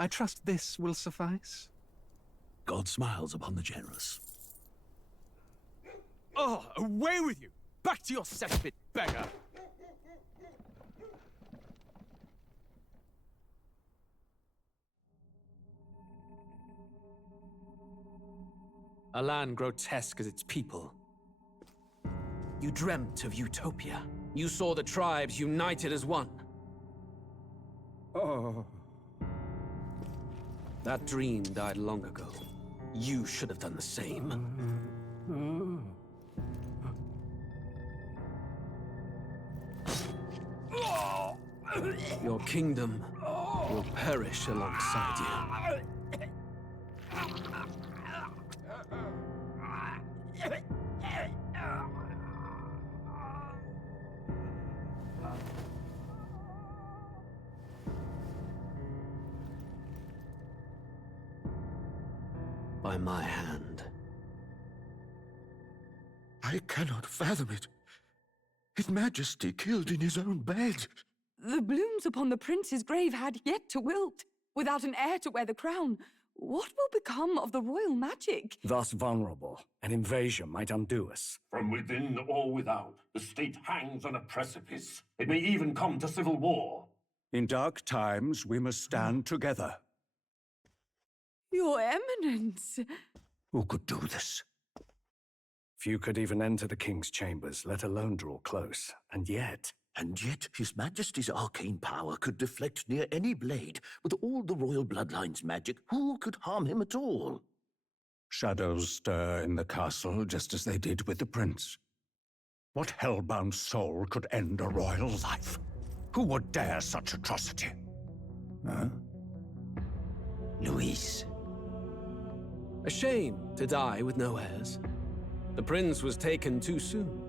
I trust this will suffice. God smiles upon the generous. Oh, away with you! Back to your cesspit, beggar! A land grotesque as its people. You dreamt of utopia. You saw the tribes united as one. Oh. That dream died long ago. You should have done the same. Your kingdom will perish alongside you. By my hand. I cannot fathom it. His Majesty killed in his own bed. The blooms upon the prince's grave had yet to wilt. Without an heir to wear the crown, what will become of the royal magic? Thus vulnerable, an invasion might undo us. From within or without, the state hangs on a precipice. It may even come to civil war. In dark times, we must stand together. Your Eminence! Who could do this? Few could even enter the king's chambers, let alone draw close. And yet His Majesty's arcane power could deflect near any blade. With all the royal bloodline's magic, who could harm him at all? shadows stir in the castle just as they did with the prince. What hellbound soul could end a royal life? Who would dare such atrocity? Huh? Luis. A shame to die with no heirs. The prince was taken too soon.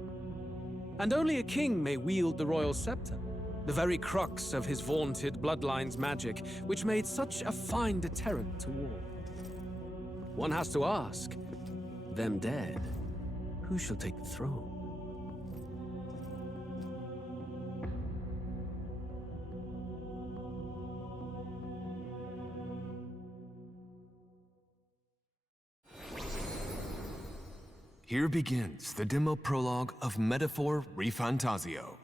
And only a king may wield the royal scepter, the very crux of his vaunted bloodline's magic, which made such a fine deterrent to war. One has to ask, them dead, who shall take the throne? Here begins the demo prologue of Metaphor ReFantazio.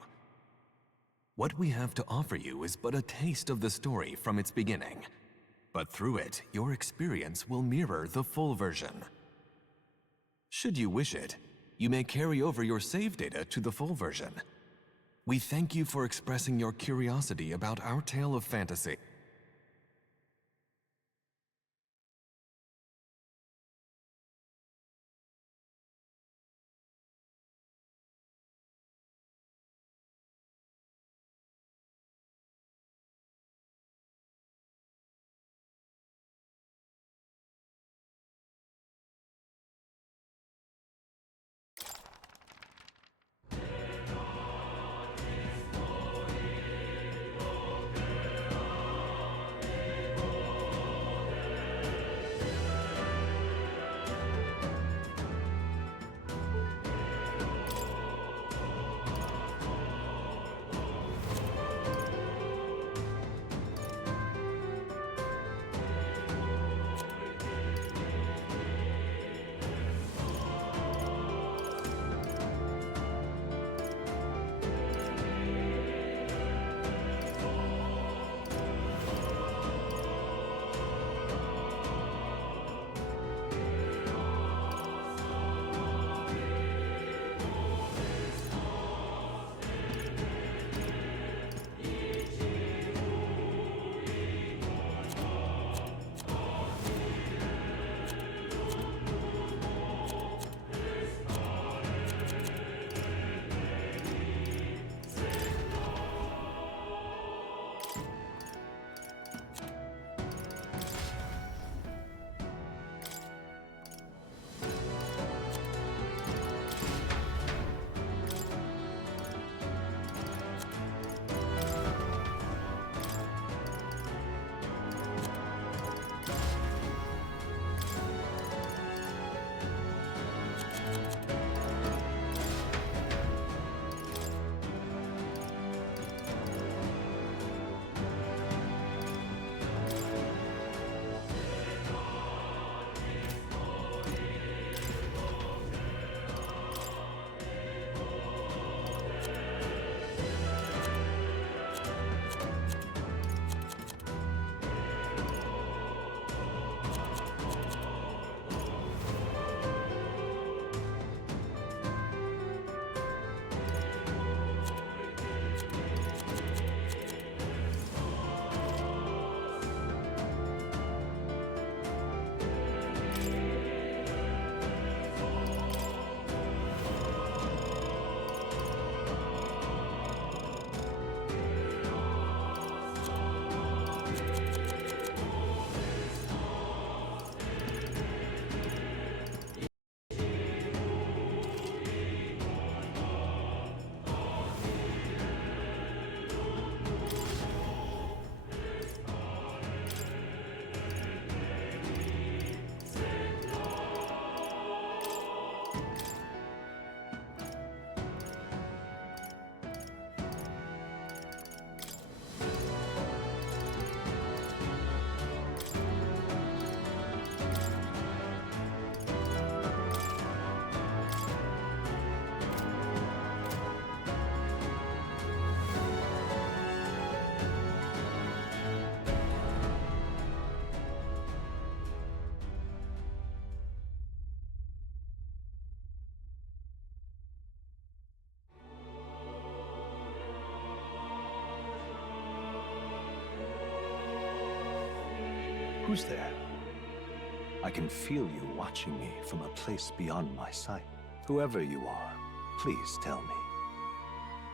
What we have to offer you is but a taste of the story from its beginning, but through it, your experience will mirror the full version. Should you wish it, you may carry over your save data to the full version. We thank you for expressing your curiosity about our tale of fantasy. Who's there? I can feel you watching me from a place beyond my sight. Whoever you are, please tell me.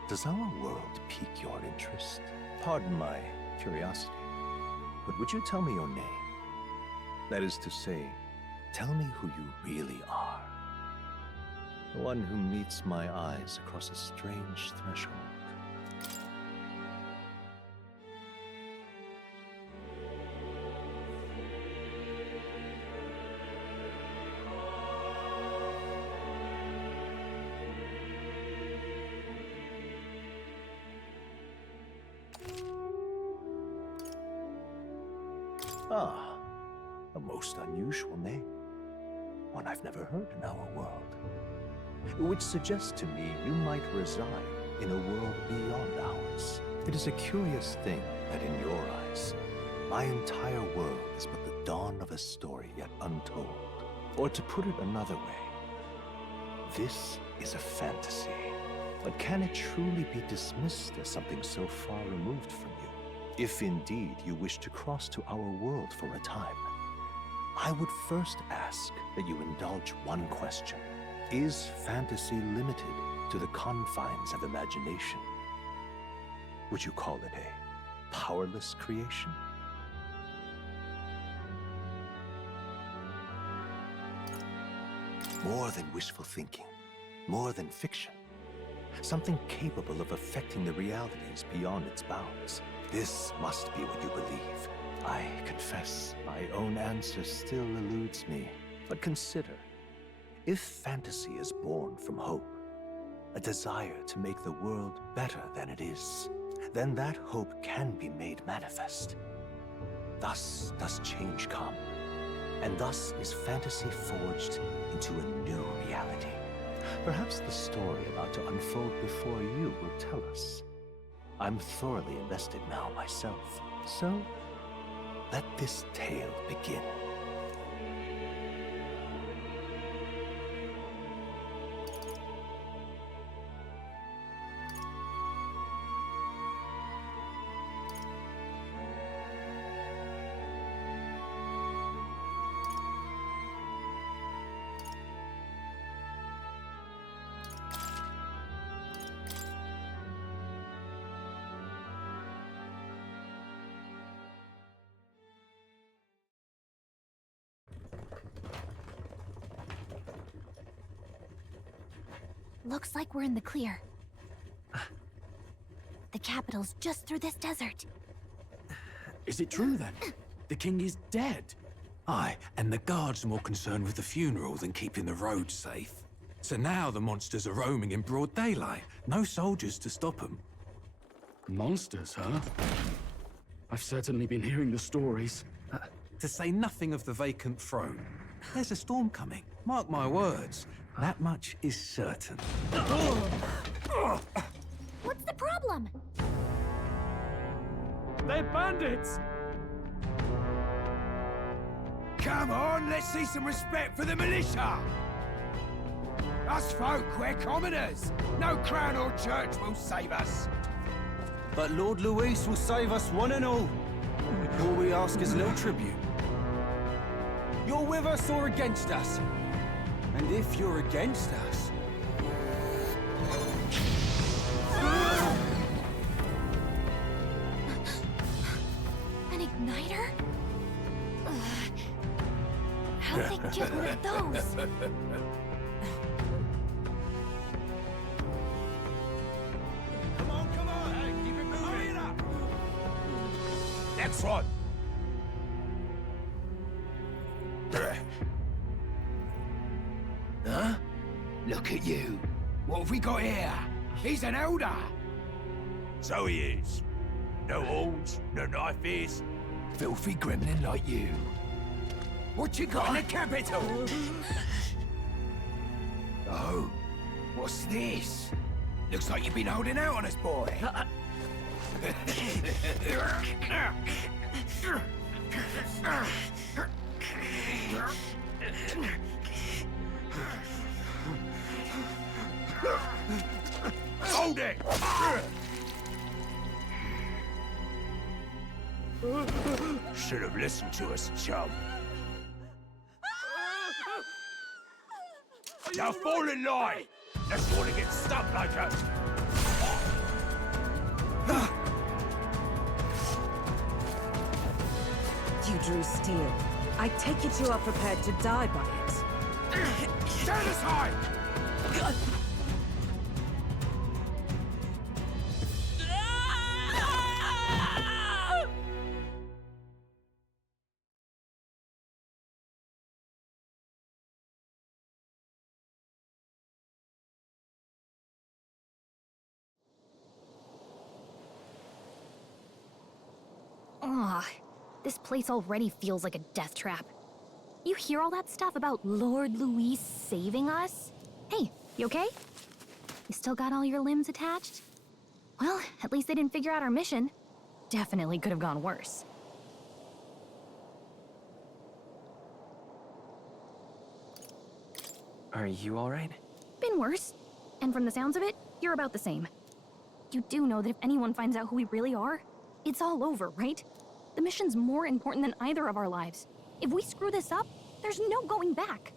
Does our world pique your interest? Pardon my curiosity, but would you tell me your name? That is to say, tell me who you really are. The one who meets my eyes across a strange threshold. Ah, a most unusual name. One I've never heard in our world. Which suggests to me you might reside in a world beyond ours. It is a curious thing that in your eyes, my entire world is but the dawn of a story yet untold. Or to put it another way, this is a fantasy. But can it truly be dismissed as something so far removed from you? If indeed you wish to cross to our world for a time, I would first ask that you indulge one question. Is fantasy limited to the confines of imagination? Would you call it a powerless creation? More than wishful thinking, more than fiction. Something capable of affecting the realities beyond its bounds. This must be what you believe. I confess, my own answer still eludes me. But consider, if fantasy is born from hope, a desire to make the world better than it is, then that hope can be made manifest. Thus does change come, and thus is fantasy forged into a new reality. Perhaps the story about to unfold before you will tell us. I'm thoroughly invested now myself, so let this tale begin. Looks like we're in the clear. The capital's just through this desert. Is it true then? The king is dead? Aye, and the guards are more concerned with the funeral than keeping the roads safe. So now the monsters are roaming in broad daylight. No soldiers to stop them. Monsters, huh? I've certainly been hearing the stories. To say nothing of the vacant throne. There's a storm coming, mark my words. That much is certain. What's the problem? They're bandits! Come on, let's see some respect for the militia! Us folk, we're commoners. No crown or church will save us. But Lord Luis will save us one and all. All we ask is little tribute. You're with us or against us? And if you're against us... An igniter? How'd they get one of those? Come on, hey, keep it moving. Hurry it up. Next one. Huh? Look at you. What have we got here? He's an elder. So he is. No horns, no knife ears. Filthy gremlin like you. What you got in the capital? Oh, what's this? Looks like you've been holding out on us, boy. Hold it! Should have listened to us, chum. Now fall in line! Unless you want to get stuck like us. You drew steel. I take it you are prepared to die by it. Stand aside! Ugh, this place already feels like a death trap. You hear all that stuff about Lord Louis saving us? Hey, you okay? You still got all your limbs attached? Well, at least they didn't figure out our mission. Definitely could have gone worse. Are you alright? Been worse. And from the sounds of it, you're about the same. You do know that if anyone finds out who we really are, it's all over, right? The mission's more important than either of our lives. If we screw this up, there's no going back.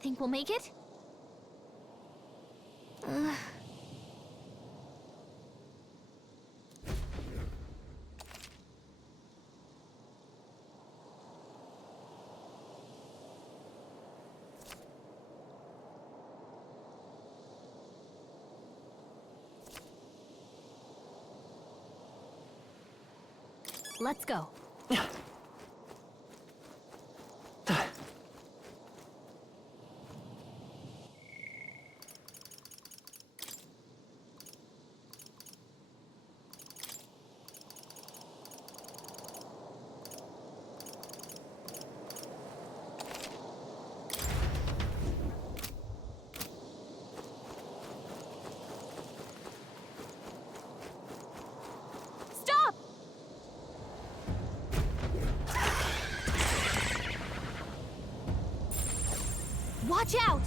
Think we'll make it? Let's go. Watch out!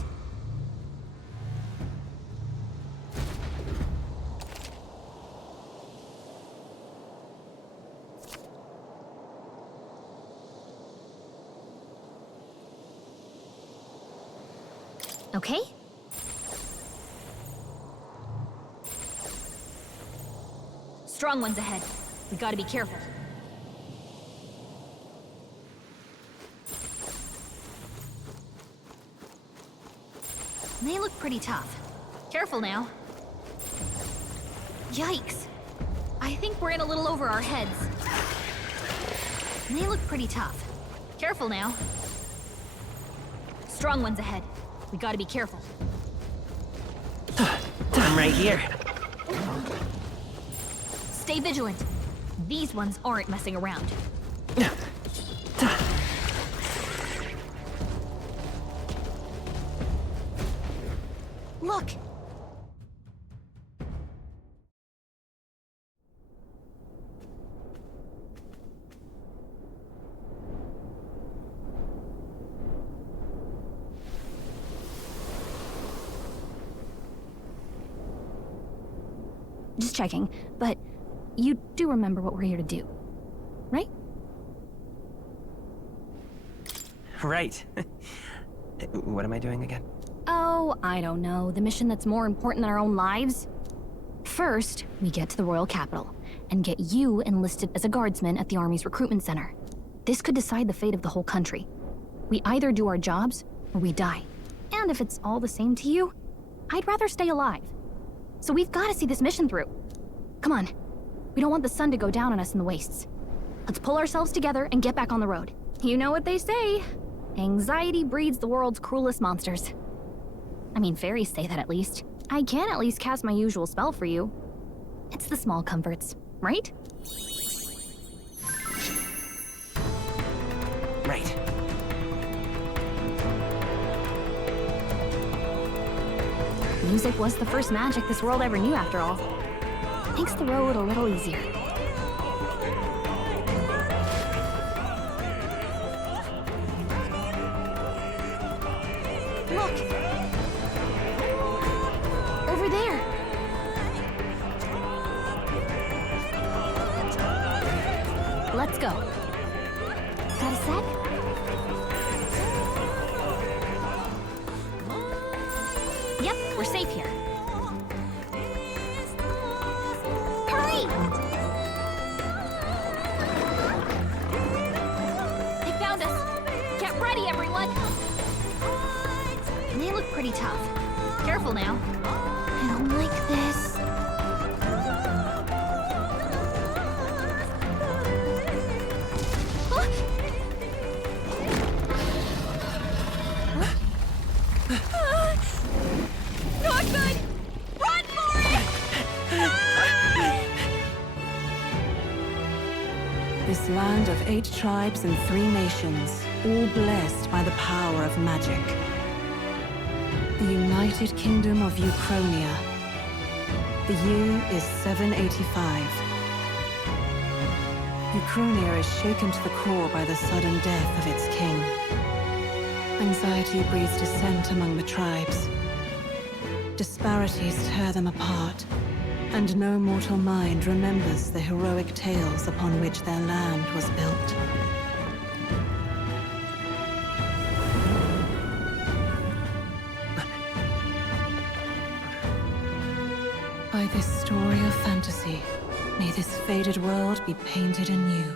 Okay? Strong ones ahead. We gotta be careful. They look pretty tough. Careful now. Yikes. I think we're in a little over our heads. They look pretty tough. Careful now. Strong ones ahead. We gotta be careful. I'm right here. Stay vigilant. These ones aren't messing around. Look! Just checking, but you do remember what we're here to do, right? Right. What am I doing again? Oh, I don't know. The mission that's more important than our own lives? First, we get to the royal capital and get you enlisted as a guardsman at the army's recruitment center. This could decide the fate of the whole country. We either do our jobs or we die. And if it's all the same to you, I'd rather stay alive. So we've got to see this mission through. Come on. We don't want the sun to go down on us in the wastes. Let's pull ourselves together and get back on the road. You know what they say. Anxiety breeds the world's cruelest monsters. I mean, fairies say that at least. I can at least cast my usual spell for you. It's the small comforts, right? Right. Music was the first magic this world ever knew, after all. Makes the road a little easier. Let's go. Got a sec? Yep, we're safe here. Hurry! They found us. Get ready, everyone. They look pretty tough. Careful now. I don't like this. Not good! Run for it! This land of 8 tribes and 3 nations, all blessed by the power of magic. The United Kingdom of Uchronia. The year is 785. Uchronia is shaken to the core by the sudden death of its king. Anxiety breeds dissent among the tribes. Disparities tear them apart, and no mortal mind remembers the heroic tales upon which their land was built. By this story of fantasy, may this faded world be painted anew.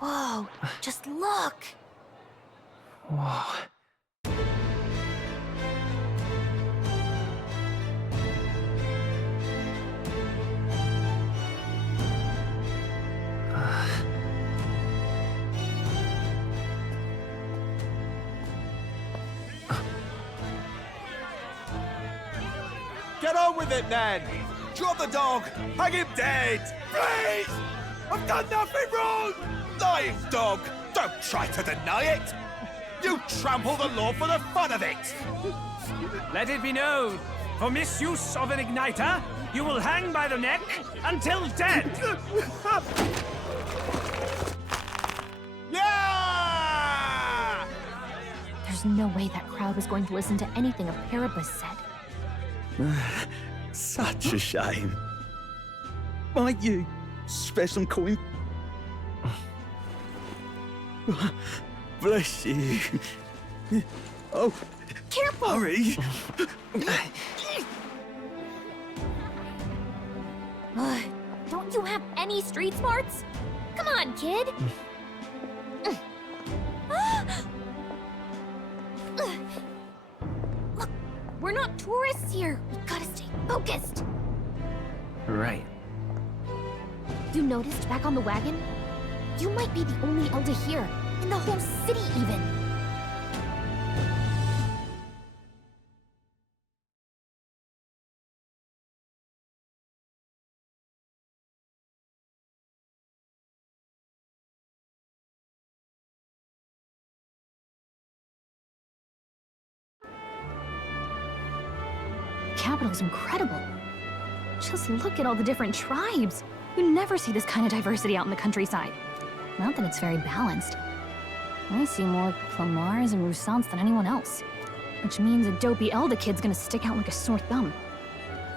Whoa, just look! Whoa. Get on with it, then! Drop the dog! Hang him dead! Please! I've done nothing wrong! Lying dog! Don't try to deny it! You trample the law for the fun of it! Let it be known, for misuse of an igniter, you will hang by the neck until dead! Yeah! There's no way that crowd was going to listen to anything a Paribus said. Such a shame. Might you spare some coin? Bless you. Oh, careful! Hurry! Don't you have any street smarts? Come on, kid! Look, we're not tourists here. We gotta stay focused. Right. You noticed back on the wagon? You might be the only elder here, in the whole city even. The capital's incredible. Just look at all the different tribes. You never see this kind of diversity out in the countryside. Not that it's very balanced. I see more Clamars and Roussants than anyone else. Which means a dopey Elda kid's gonna stick out like a sore thumb.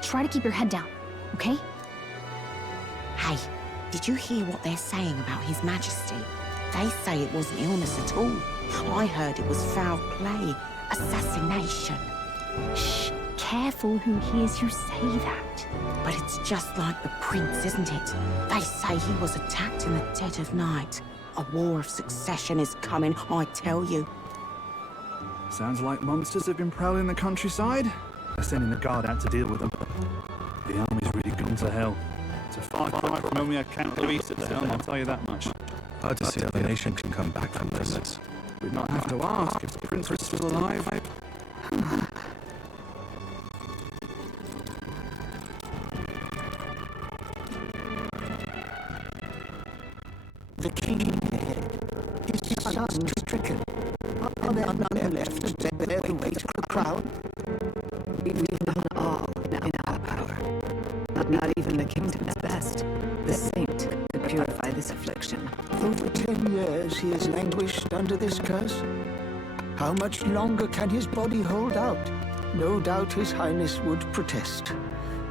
Try to keep your head down, okay? Hey, did you hear what they're saying about His Majesty? They say it wasn't illness at all. I heard it was foul play, assassination. Shh, careful who hears you say that. But it's just like the prince, isn't it? They say he was attacked in the dead of night. A war of succession is coming, I tell you. Sounds like monsters have been prowling the countryside. They're sending the guard out to deal with them. The army's really gone to hell. It's a far cry from when we had Count Luis at the helm, I'll tell you that much. Hard to see how the nation can come back from this. We might have to ask if the prince was still alive. The king dead. His son stricken. Are there none left to bear the weight of the crown? We've done all in our power. Not even the kingdom's best. The saint could purify this affliction. Over 10 years he has languished under this curse. How much longer can his body hold out? No doubt his highness would protest.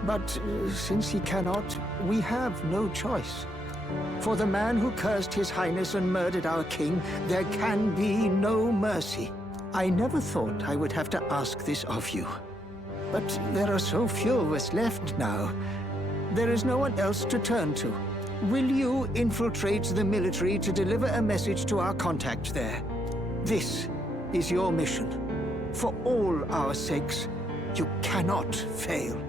But since he cannot, we have no choice. For the man who cursed his highness and murdered our king, there can be no mercy. I never thought I would have to ask this of you. But there are so few of us left now. There is no one else to turn to. Will you infiltrate the military to deliver a message to our contact there? This is your mission. For all our sakes, you cannot fail.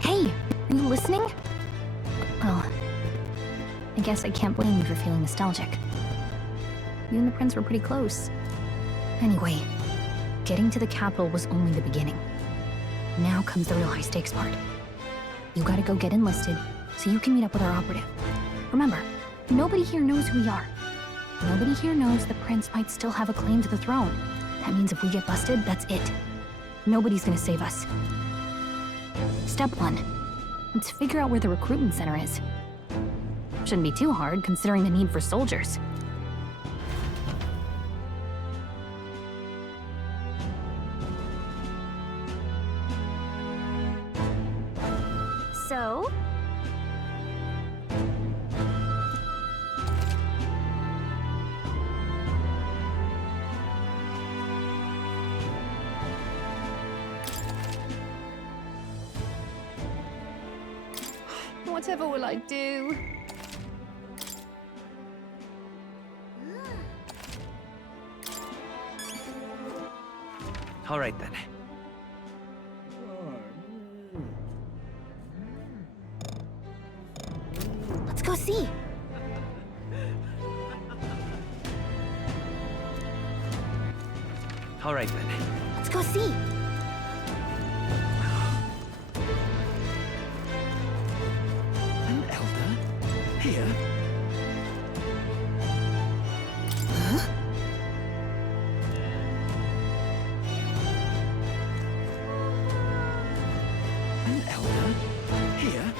Hey, are you listening? Well, I guess I can't blame you for feeling nostalgic. You and the prince were pretty close. Anyway, getting to the capital was only the beginning. Now comes the real high-stakes part. You gotta go get enlisted, so you can meet up with our operative. Remember, nobody here knows who we are. Nobody here knows the prince might still have a claim to the throne. That means if we get busted, that's it. Nobody's gonna save us. Step 1. Let's figure out where the recruitment center is. Shouldn't be too hard, considering the need for soldiers. So? Whatever will I do? All right then. Let's go see. All right then. Let's go see. An elder? Here? Huh? An elder? Here?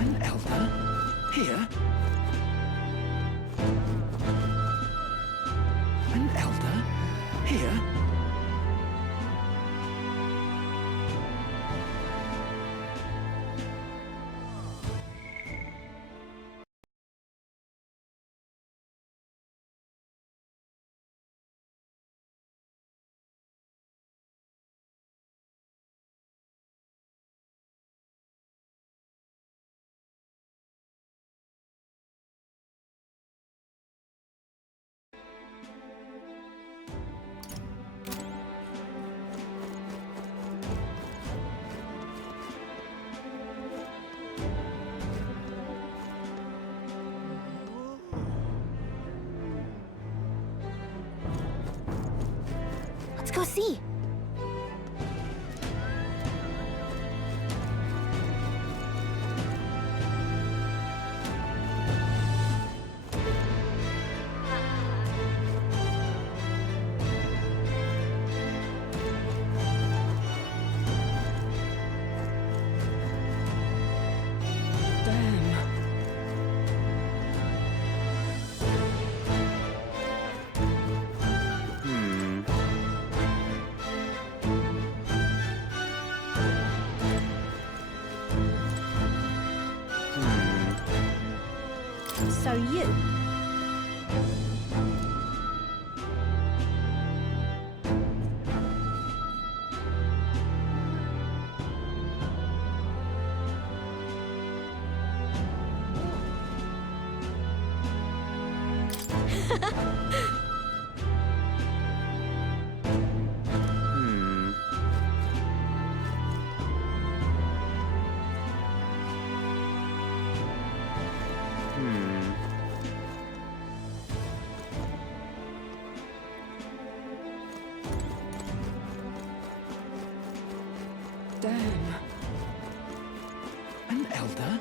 An elder? Here? An elder? Here? Let's go see. Hmm. So you? Damn. An elder?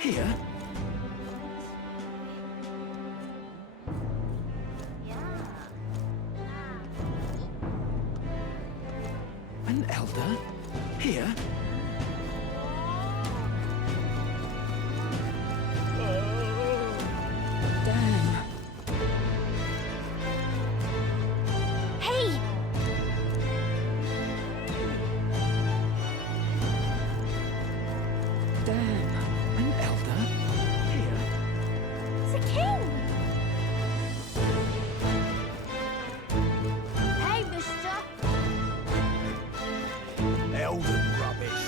Here? An elder? Here? Damn. Hey! Damn. An elder? Here? It's a king! Hey, mister! Elden rubbish.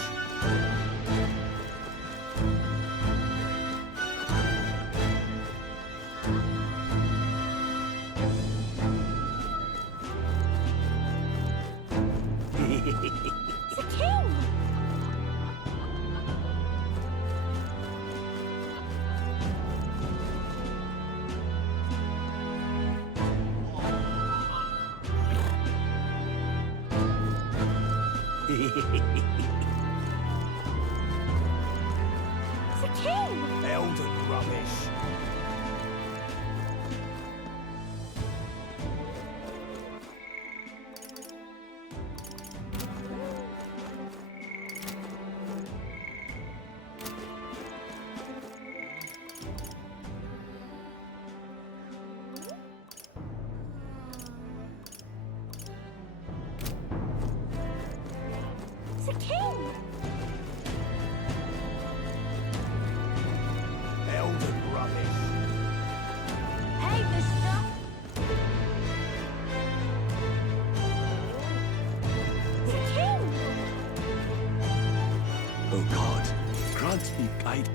It's a king! It's a king! Elden rubbish. It's a king! Elden rubbish. Hey, mister! It's a king! Oh God, grant me guidance.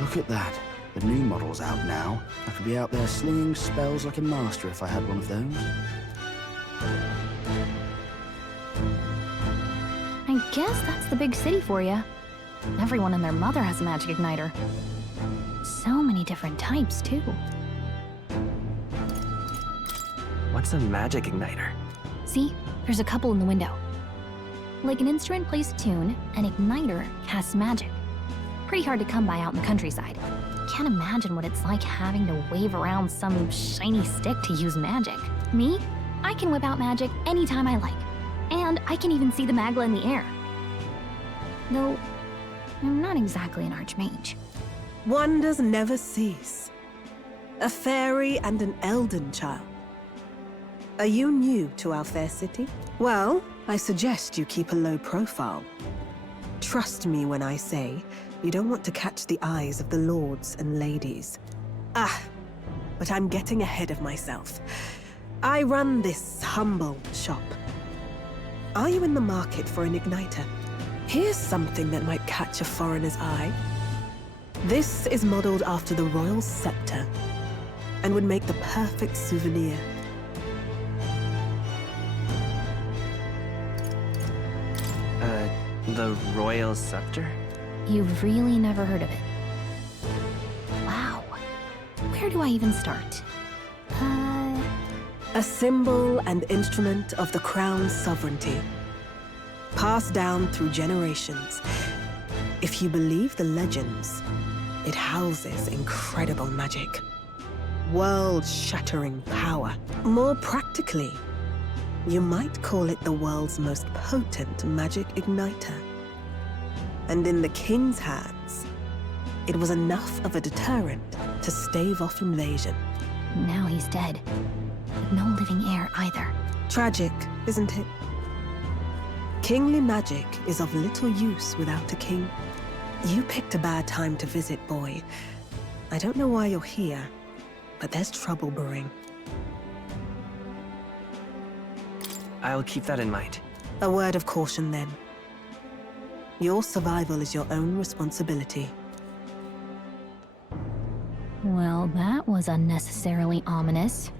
Look at that. The new model's out now. I could be out there slinging spells like a master if I had one of those. I guess that's the big city for you. Everyone and their mother has a magic igniter. So many different types, too. What's a magic igniter? See? There's a couple in the window. Like an instrument plays a tune, an igniter casts magic. Pretty hard to come by out in the countryside. Can't imagine what it's like having to wave around some shiny stick to use magic. Me? I can whip out magic anytime I like. And I can even see the Magla in the air. Though, I'm not exactly an archmage. Wonders never cease. A fairy and an elden child. Are you new to our fair city? Well, I suggest you keep a low profile. Trust me when I say you don't want to catch the eyes of the lords and ladies. But I'm getting ahead of myself. I run this humble shop. Are you in the market for an igniter? Here's something that might catch a foreigner's eye. This is modeled after the royal scepter and would make the perfect souvenir. The royal scepter? You've really never heard of it. Wow. Where do I even start? A symbol and instrument of the crown's sovereignty. Passed down through generations. If you believe the legends, it houses incredible magic. World-shattering power. More practically, you might call it the world's most potent magic igniter. And in the king's hands, it was enough of a deterrent to stave off invasion. Now he's dead. With no living heir either. Tragic, isn't it? Kingly magic is of little use without a king. You picked a bad time to visit, boy. I don't know why you're here, but there's trouble brewing. I'll keep that in mind. A word of caution, then. Your survival is your own responsibility. Well, that was unnecessarily ominous.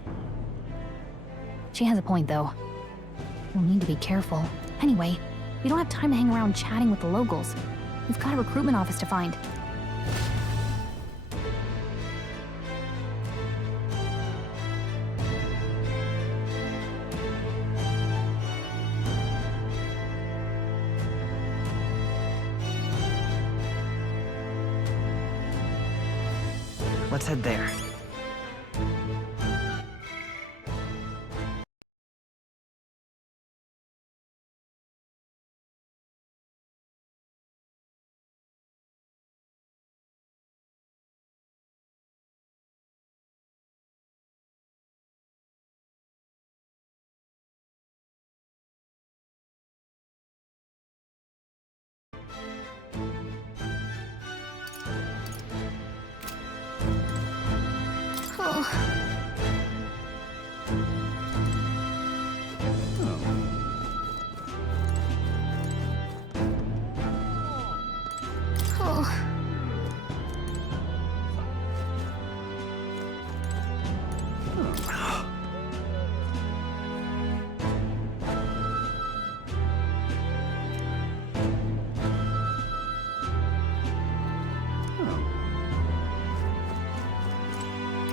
She has a point, though. We'll need to be careful. Anyway, we don't have time to hang around chatting with the locals. We've got a recruitment office to find. Let's head there.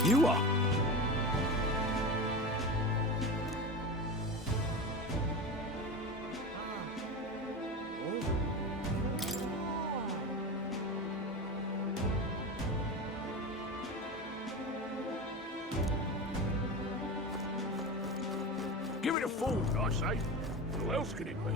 You are. Give it a fool, I say. Who else could it be?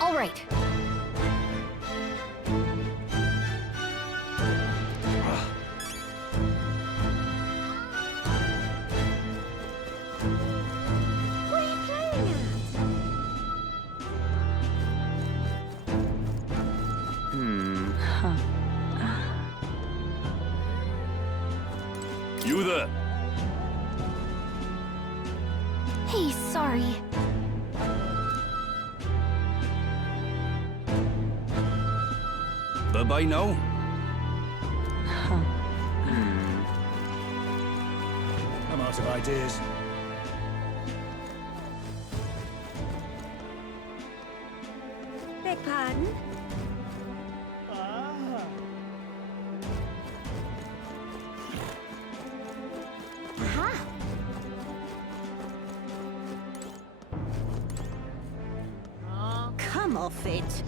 All right. What are you playing at? You there? Hey, sorry. Bye-bye now. I'm out of ideas. Beg pardon? Aha! Come off it.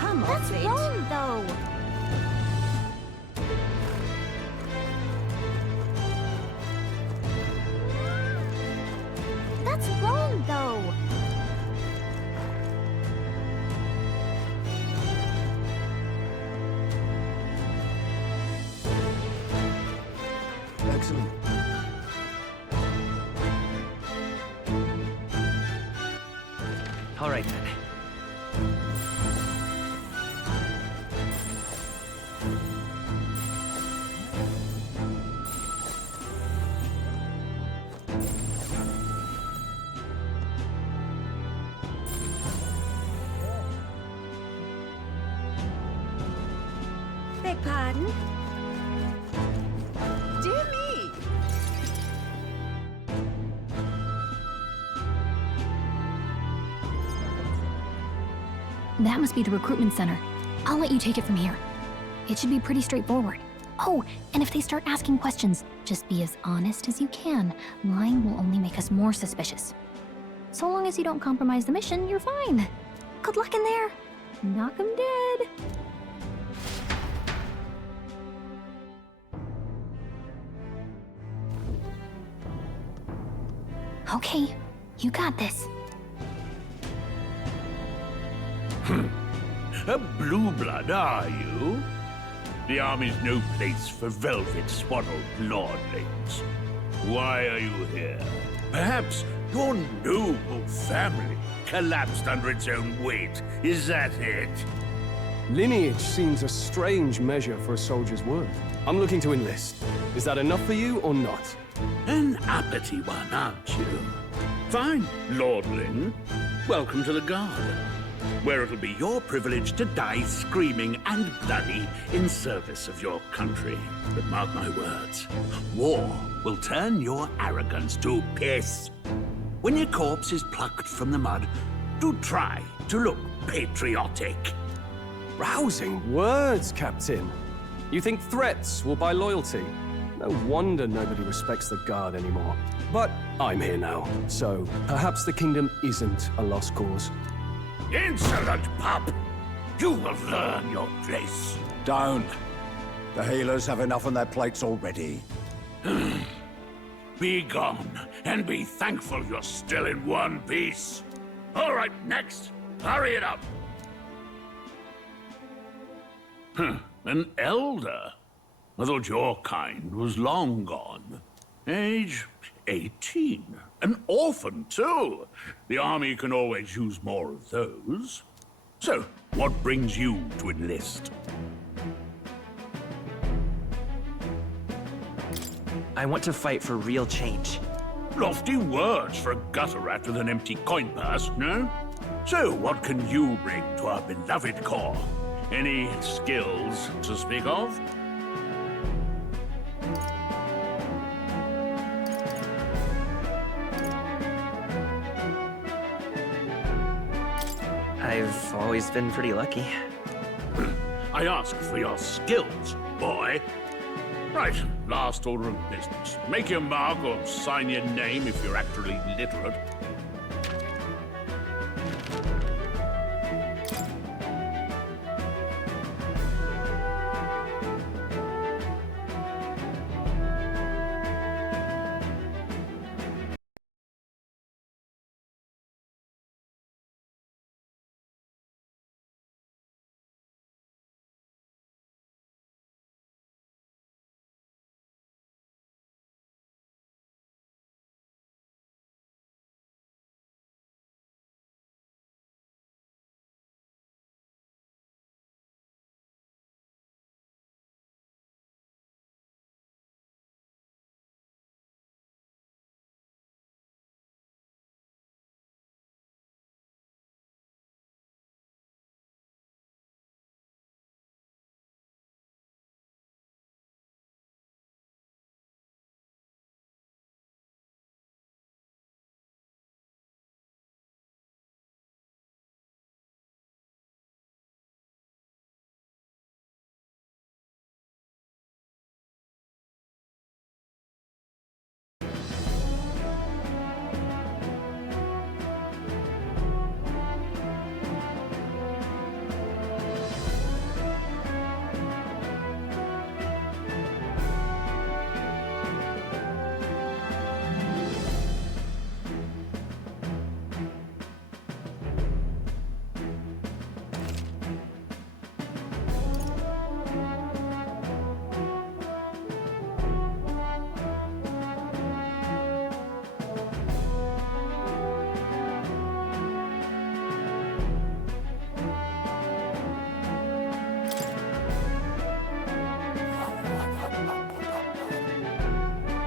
Come off That's it. wrong, though. That's wrong, though. Excellent. All right, then. Beg pardon? Dear me! That must be the recruitment center. I'll let you take it from here. It should be pretty straightforward. Oh, and if they start asking questions, just be as honest as you can. Lying will only make us more suspicious. So long as you don't compromise the mission, you're fine. Good luck in there. Knock 'em dead. Okay, you got this. A blue blood, are you? The army's no place for velvet-swaddled lordlings. Why are you here? Perhaps your noble family collapsed under its own weight. Is that it? Lineage seems a strange measure for a soldier's worth. I'm looking to enlist. Is that enough for you or not? An uppity one, aren't you? Fine, lordling. Welcome to the Guard, where it'll be your privilege to die screaming and bloody in service of your country. But mark my words, war will turn your arrogance to piss. When your corpse is plucked from the mud, do try to look patriotic. Rousing words, Captain. You think threats will buy loyalty? No wonder nobody respects the Guard anymore. But I'm here now, so perhaps the kingdom isn't a lost cause. Insolent pup! You will learn your place. Don't. The healers have enough on their plates already. Be gone, and be thankful you're still in one piece. All right, next. Hurry it up. An elder? I thought your kind was long gone. Age 18. An orphan, too. The army can always use more of those. So, what brings you to enlist? I want to fight for real change. Lofty words for a gutter rat with an empty coin purse, no? So, what can you bring to our beloved corps? Any skills to speak of? I've always been pretty lucky. I asked for your skills, boy. Right, last order of business. Make your mark or sign your name if you're actually literate.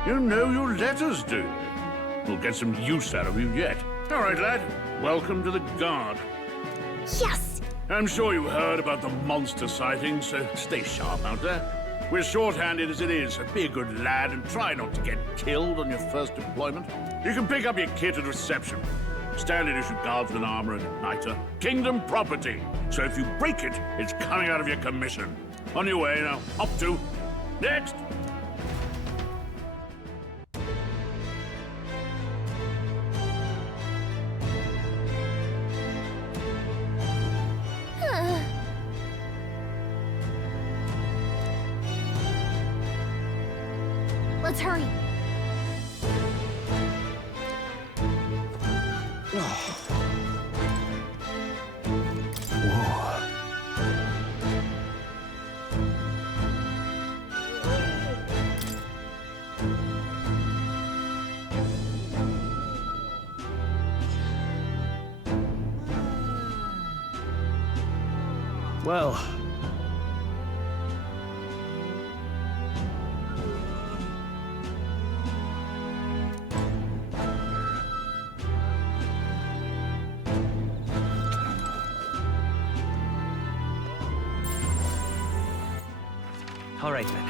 You know your letters, do you? We'll get some use out of you yet. All right, lad. Welcome to the Guard. Yes! I'm sure you heard about the monster sightings, so stay sharp out there. We're short-handed as it is, so be a good lad and try not to get killed on your first deployment. You can pick up your kit at reception. Standard issue guardsman armor and igniter. Kingdom property. So if you break it, it's coming out of your commission. On your way now. Up to. Next! Let's hurry. Well. All right, then.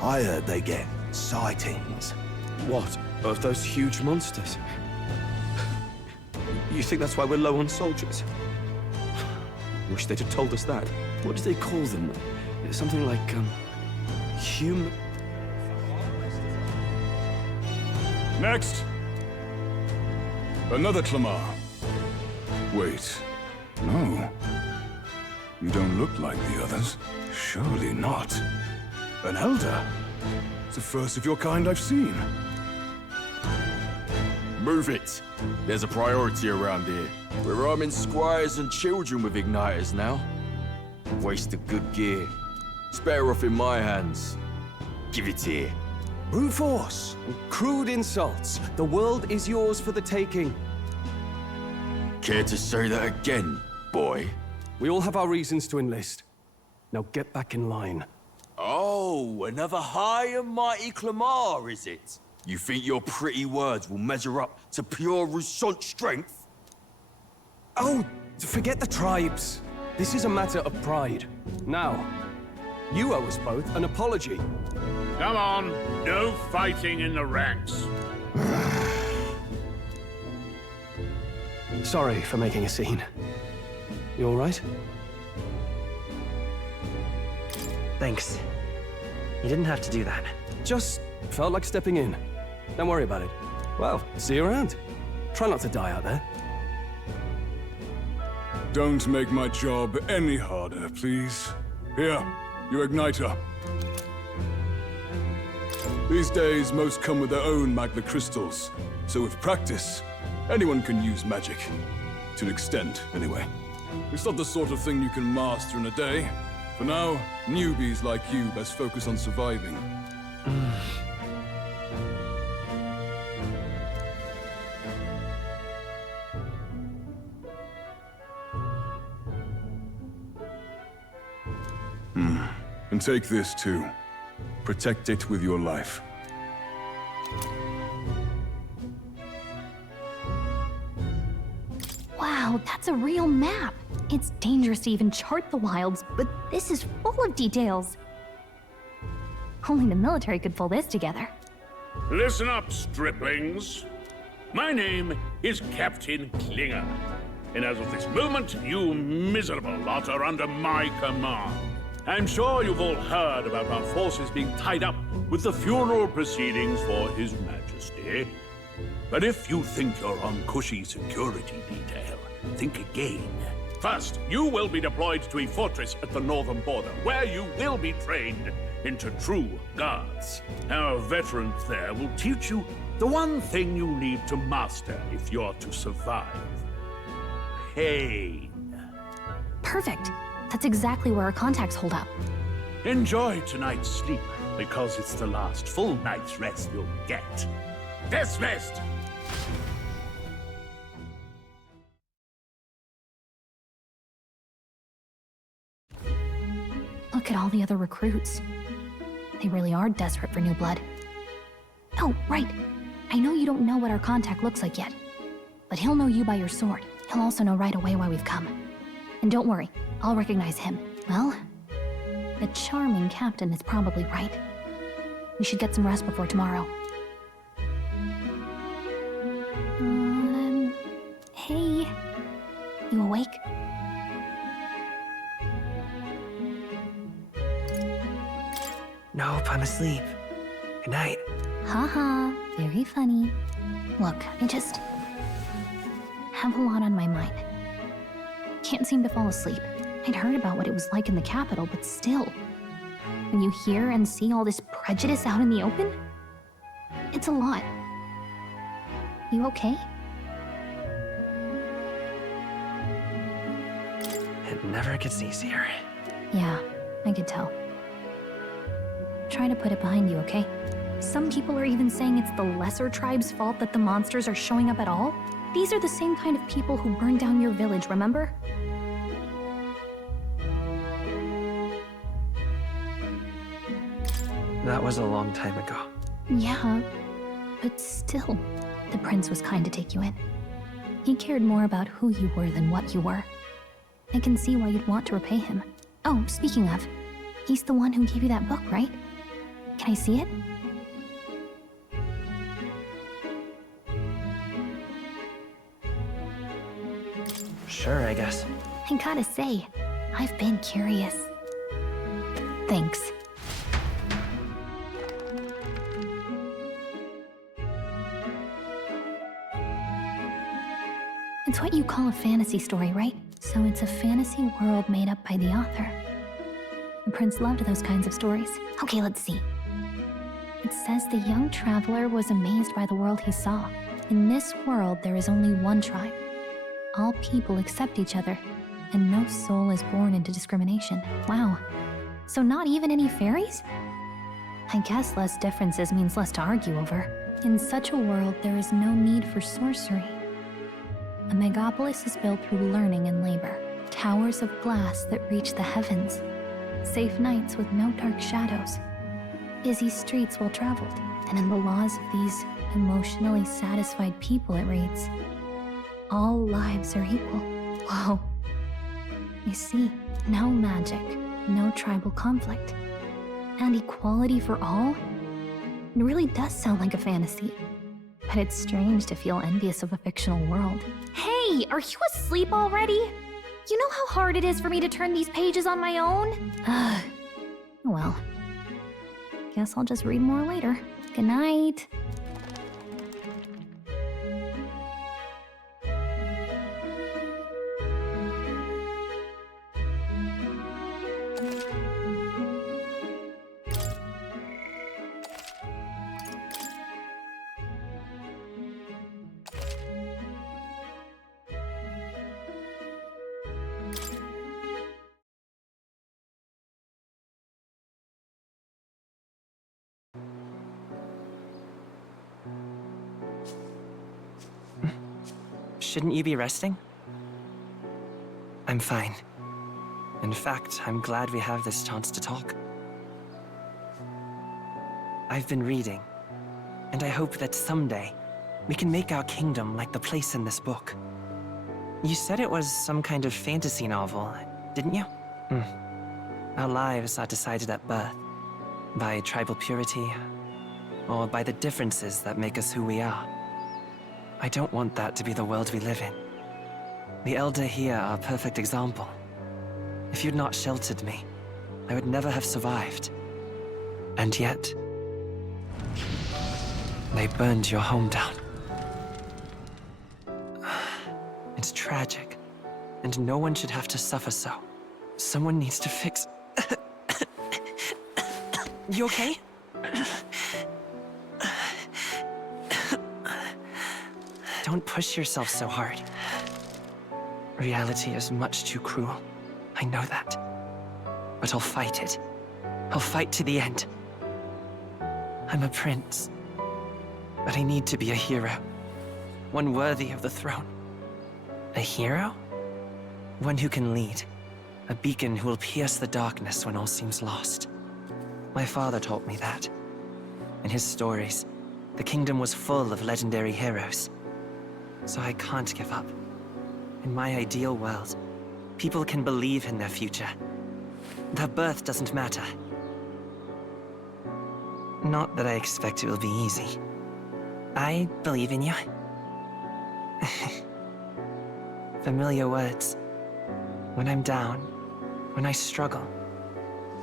I heard they get sightings. What? Of those huge monsters? You think that's why we're low on soldiers? Wish they'd have told us that. What do they call them? Something like, human... Next! Another Clamar. Wait. No. You don't look like the others. Surely not. An elder? It's the first of your kind I've seen. Move it. There's a priority around here. We're arming squires and children with igniters now. Waste of good gear. It's better off in my hands. Give it here. Brute force and crude insults. The world is yours for the taking. Care to say that again, boy? We all have our reasons to enlist. Now get back in line. Oh, another high and mighty Clamar, is it? You think your pretty words will measure up to pure Rousseau strength? Oh, forget the tribes. This is a matter of pride. Now, you owe us both an apology. Come on, no fighting in the ranks. Sorry for making a scene. You all right? Thanks. You didn't have to do that. Just felt like stepping in. Don't worry about it. Well, see you around. Try not to die out there. Don't make my job any harder, please. Here, your igniter. These days, most come with their own magna crystals. So with practice, anyone can use magic. To an extent, anyway. It's not the sort of thing you can master in a day. For now, newbies like you best focus on surviving. And take this too. Protect it with your life. Wow, that's a real map. It's dangerous to even chart the wilds, but this is full of details. Only the military could pull this together. Listen up, striplings. My name is Captain Klinger, and as of this moment, you miserable lot are under my command. I'm sure you've all heard about our forces being tied up with the funeral proceedings for His Majesty. But if you think you're on cushy security detail, think again. First, you will be deployed to a fortress at the northern border, where you will be trained into true guards. Our veterans there will teach you the one thing you need to master if you're to survive. Pain. Perfect. That's exactly where our contacts hold up. Enjoy tonight's sleep, because it's the last full night's rest you'll get. Dismissed! Look at all the other recruits. They really are desperate for new blood. Oh, right. I know you don't know what our contact looks like yet, but he'll know you by your sword. He'll also know right away why we've come. And don't worry, I'll recognize him. Well, the charming captain is probably right. We should get some rest before tomorrow. Hey. You awake? Nope, I'm asleep. Good night. Haha, very funny. Look, I just have a lot on my mind. Can't seem to fall asleep. I'd heard about what it was like in the capital, but still. When you hear and see all this prejudice out in the open, it's a lot. You okay? It never gets easier. Yeah, I could tell. Try to put it behind you, okay? Some people are even saying it's the lesser tribe's fault that the monsters are showing up at all. These are the same kind of people who burned down your village, remember? That was a long time ago. Yeah, but still, the prince was kind to take you in. He cared more about who you were than what you were. I can see why you'd want to repay him. Oh, speaking of, he's the one who gave you that book, right? Can I see it? Sure, I guess. I gotta say, I've been curious. Thanks. It's what you call a fantasy story, right? So it's a fantasy world made up by the author. The prince loved those kinds of stories. Okay, let's see. It says the young traveler was amazed by the world he saw. In this world, there is only one tribe. All people accept each other, and no soul is born into discrimination. Wow. So not even any fairies? I guess less differences means less to argue over. In such a world, there is no need for sorcery. A megapolis is built through learning and labor. Towers of glass that reach the heavens. Safe nights with no dark shadows. Busy streets well traveled. And in the laws of these emotionally satisfied people, it reads, all lives are equal. Whoa. You see, no magic, no tribal conflict, and equality for all? It really does sound like a fantasy. But it's strange to feel envious of a fictional world. Hey, are you asleep already? You know how hard it is for me to turn these pages on my own? Well, guess I'll just read more later. Good night. Shouldn't you be resting? I'm fine. In fact, I'm glad we have this chance to talk. I've been reading, and I hope that someday we can make our kingdom like the place in this book. You said it was some kind of fantasy novel, didn't you? Our lives are decided at birth, by tribal purity, or by the differences that make us who we are. I don't want that to be the world we live in. The Elder here are a perfect example. If you'd not sheltered me, I would never have survived. And yet, they burned your home down. It's tragic, and no one should have to suffer so. Someone needs to fix... You okay? Don't push yourself so hard. Reality is much too cruel. I know that. But I'll fight it. I'll fight to the end. I'm a prince. But I need to be a hero. One worthy of the throne. A hero? One who can lead. A beacon who will pierce the darkness when all seems lost. My father taught me that. In his stories, The kingdom was full of legendary heroes. So I can't give up. In my ideal world, people can believe in their future. Their birth doesn't matter. Not that I expect it will be easy. I believe in you. Familiar words. When I'm down, when I struggle,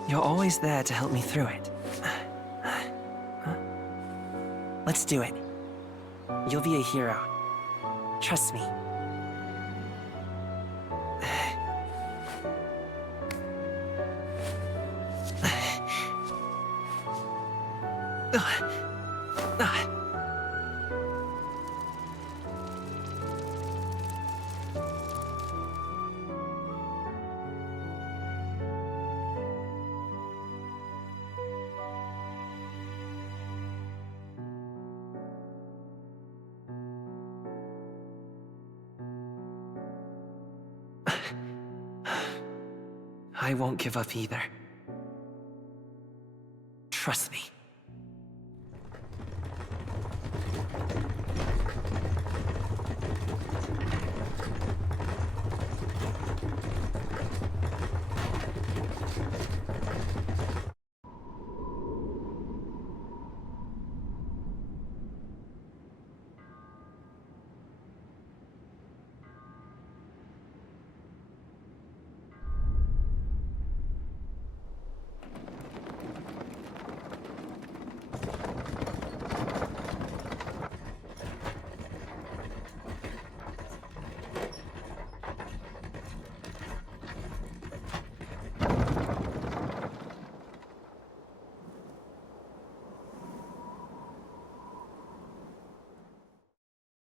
you're always there to help me through it. Let's do it. You'll be a hero. Trust me. I won't give up either. Trust me.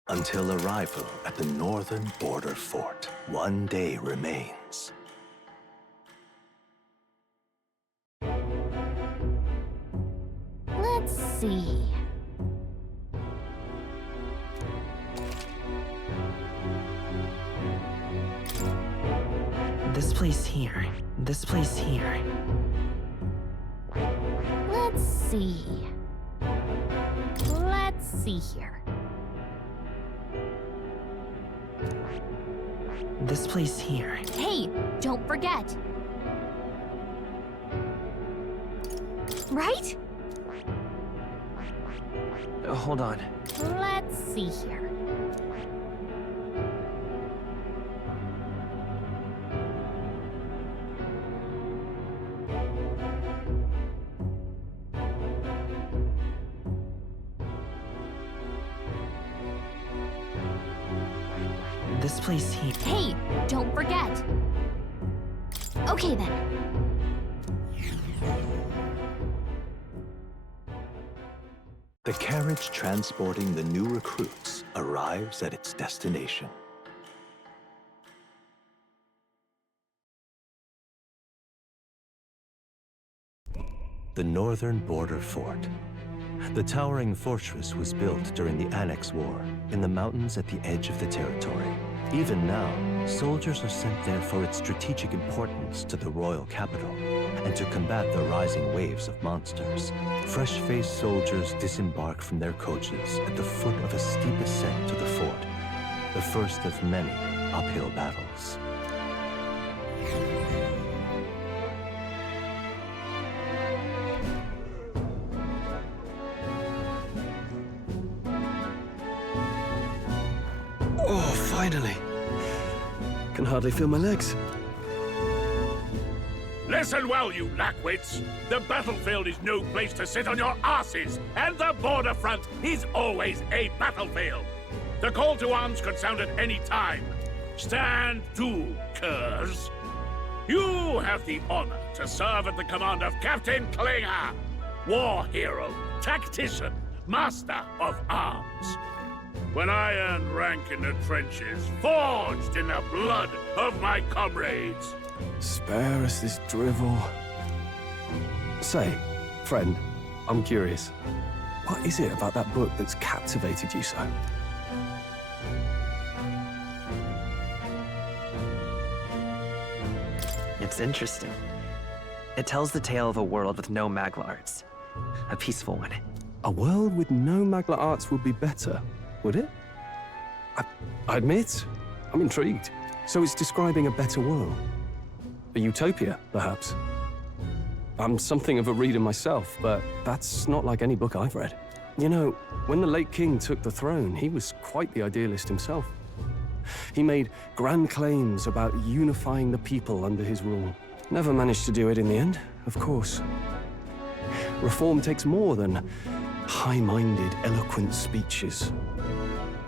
Until arrival at the northern border fort, one day remains. Let's see. This place here. This place here. Let's see. Let's see here. This place here. Hey, don't forget. Right? Hold on. Let's see here. This place here. Hey, don't forget. Okay then. The carriage transporting the new recruits arrives at its destination. The northern border fort. The towering fortress was built during the Annex War in the mountains at the edge of the territory. Even now, soldiers are sent there for its strategic importance to the royal capital and to combat the rising waves of monsters. Fresh-faced soldiers disembark from their coaches at the foot of a steep ascent to the fort, the first of many uphill battles. Oh, finally. Can hardly feel my legs. Listen well, you lackwits. The battlefield is no place to sit on your asses, and the border front is always a battlefield. The call to arms could sound at any time. Stand to, curs. You have the honor to serve at the command of Captain Klinger, war hero, tactician, master of arms. When I earned rank in the trenches, forged in the blood of my comrades. Spare us this drivel. Say, friend, I'm curious. What is it about that book that's captivated you so? It's interesting. It tells the tale of a world with no Maglards. A peaceful one. A world with no Magla arts would be better, would it? I admit, I'm intrigued. So it's describing a better world. A utopia, perhaps. I'm something of a reader myself, but that's not like any book I've read. You know, when the late king took the throne, he was quite the idealist himself. He made grand claims about unifying the people under his rule. Never managed to do it in the end, of course. Reform takes more than high-minded, eloquent speeches.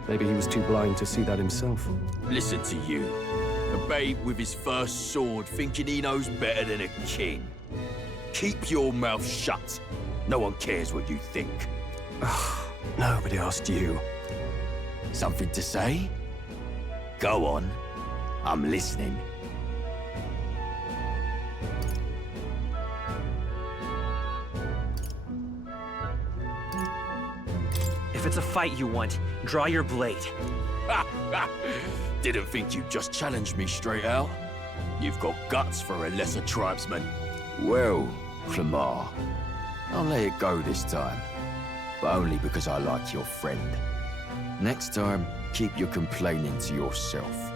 Maybe he was too blind to see that himself. Listen to you. A babe with his first sword thinking he knows better than a king. Keep your mouth shut. No one cares what you think. Nobody asked you. Something to say? Go on. I'm listening. If it's a fight you want, draw your blade. Didn't think you'd just challenge me straight out. You've got guts for a lesser tribesman. Well, Clamar, I'll let it go this time. But only because I like your friend. Next time, keep your complaining to yourself.